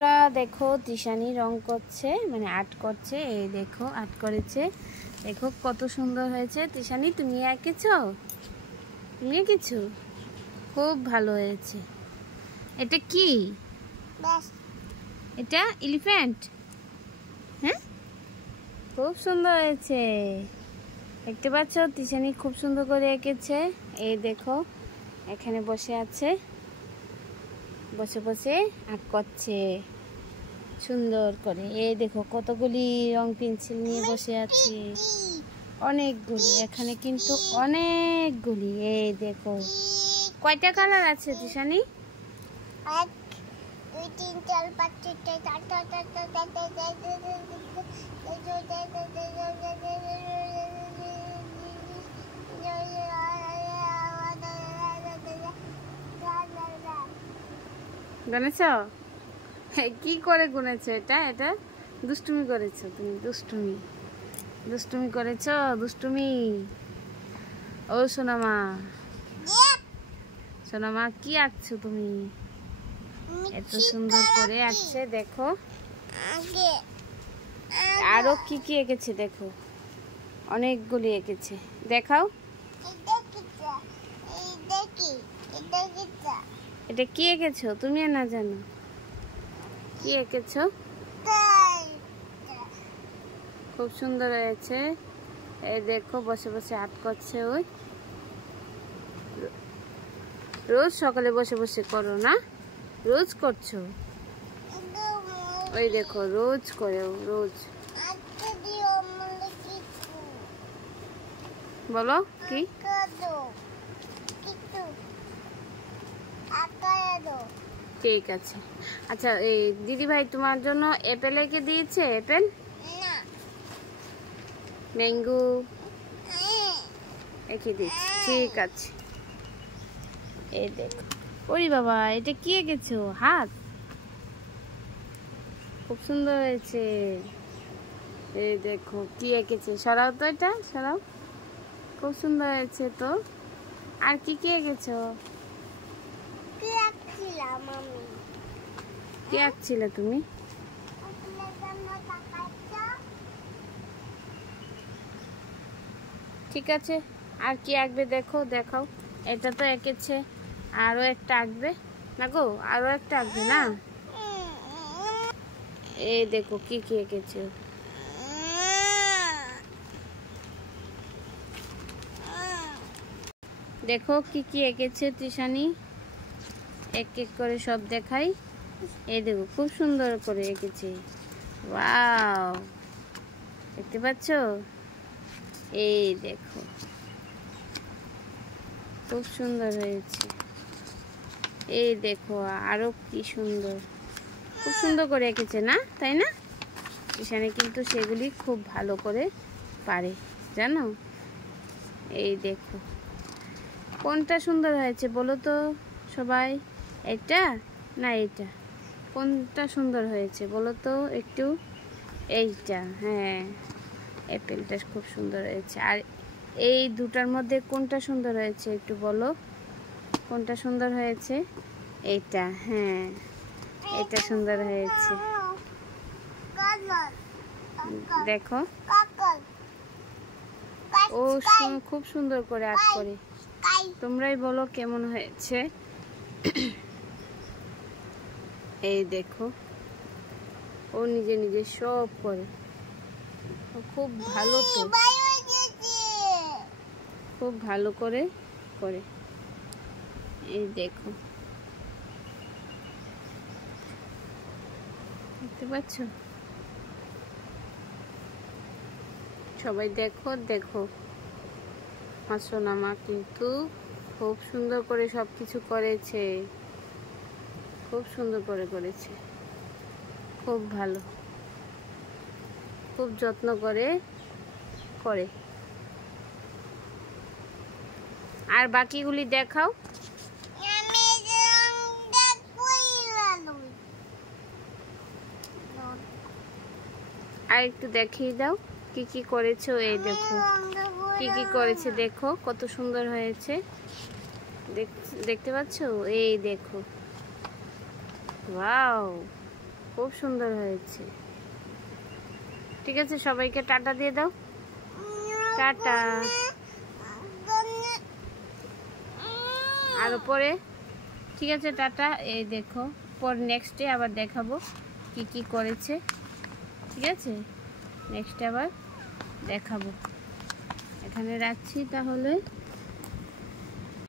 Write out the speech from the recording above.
দেখো তিশানি রং করছে, মানে আর্ট করছে। এই দেখো আর্ট করেছে, দেখো কত সুন্দর হয়েছে। তিশানি তুমি এঁকেছো? তুমি এঁকেছো? খুব ভালো হয়েছে। এটা কি? এটা এলিফ্যান্ট? হ্যাঁ, খুব সুন্দর হয়েছে। দেখতে পাচ্ছ তিশানি খুব সুন্দর করে এঁকেছে। এই দেখো এখানে বসে আছে, বসে বসে আর্ট করছে সুন্দর করে। এই দেখো কতগুলি রং পেন্সিল নিয়ে বসে আছে, অনেকগুলি, এখানে কিন্তু অনেকগুলি। এই দেখো কয়টা কালার আছে তিশানি? 1 2 3 4 5 6 গুনেছ? কি করে গুনেছো? এটা এটা দুষ্টুমি করেছো তুমি, দুষ্টুমি দুষ্টুমি করেছো, দুষ্টুমি। ও সোনামা, সোনামা কি আঁকছো তুমি? এত সুন্দর করে আঁকছে দেখো। আরো কি কি এঁকেছে দেখো, অনেকগুলি এঁকেছে। দেখাও এটা কি এঁকেছো তুমি? না জানো কি এঁকেছো? খুব সুন্দর হয়েছে। এই দেখো বসে বসে আর্ট করছে। ওই রোজ সকালে বসে বসে করো না? রোজ করছো? ওই দেখো রোজ করে, রোজ। বলো কি? ঠিক আছে। আচ্ছা এই দিদি ভাই তোমার জন্য অ্যাপেল এঁকে দিয়েছে? অ্যাপেল, ম্যাঙ্গো এঁকে দিয়েছে। ঠিক আছে। এই দেখো, ওরে বাবা এটা কি এঁকেছো? হাত, খুব সুন্দর হয়েছে। এই দেখো কি এঁকেছে, সরাও তো, এটা সরাও। খুব সুন্দর হয়েছে তো। আর কি কি এঁকেছো? কি আঁকছিলে তুমি? ঠিক আছে, আর কি আঁকবে দেখো, দেখাও। এটা তো এঁকেছে, আরো একটা আঁকবে না গো? আরো একটা আঁকবে না? এই দেখো কি কি এঁকেছে। দেখো কি কি এঁকেছে তিশানি, এক এক করে সব দেখাই। এই দেখো খুব সুন্দর করে এঁকেছে। ওয়াও, দেখতে পাচ্ছ? এই দেখো খুব সুন্দর হয়েছে। এই দেখো আরো কি সুন্দর, খুব সুন্দর করে এঁকেছে না, তাই না? এখানে কিন্তু সেগুলি খুব ভালো করে পারে, জানো? এই দেখো কোনটা সুন্দর হয়েছে বলো তো সবাই? এটা না এটা? কোনটা সুন্দর হয়েছে বলো তো একটু? এইটা, হ্যাঁ, অ্যাপেলটা খুব সুন্দর হয়েছে। আর এই দুটার মধ্যে কোনটা সুন্দর হয়েছে একটু বলো? কোনটা সুন্দর হয়েছে? এইটা, হ্যাঁ, এটা সুন্দর হয়েছে। দেখো ও খুব সুন্দর করে আর্ট করে। তোমরাই বলো কেমন হয়েছে। এই দেখো ও নিজে নিজে সব করে, খুব ভালো তো, খুব ভালো করে করে। এই দেখো দেখতে পাচ্ছ? সবাই দেখো দেখো, আমার সোনামা কিন্তু খুব সুন্দর করে সব কিছু করেছে, খুব সুন্দর করে করেছে, খুব ভালো, খুব যত্ন করে করে। আর বাকিগুলি দেখাও। আর একটু দেখিয়ে দাও কি কি করেছো। এই দেখো কি কি করেছে, দেখো কত সুন্দর হয়েছে। দেখতে পাচ্ছ? এই দেখো, ওয়াও, খুব সুন্দর হয়েছে। ঠিক আছে, সবাইকে টাটা দিয়ে দাও। টাটা। আর উপরে ঠিক আছে, টাটা। এই দেখো, পর নেক্সটে আবার দেখাবো কি কি করেছে। ঠিক আছে, নেক্সটে আবার দেখাবো। এখানে রাখছি তাহলে।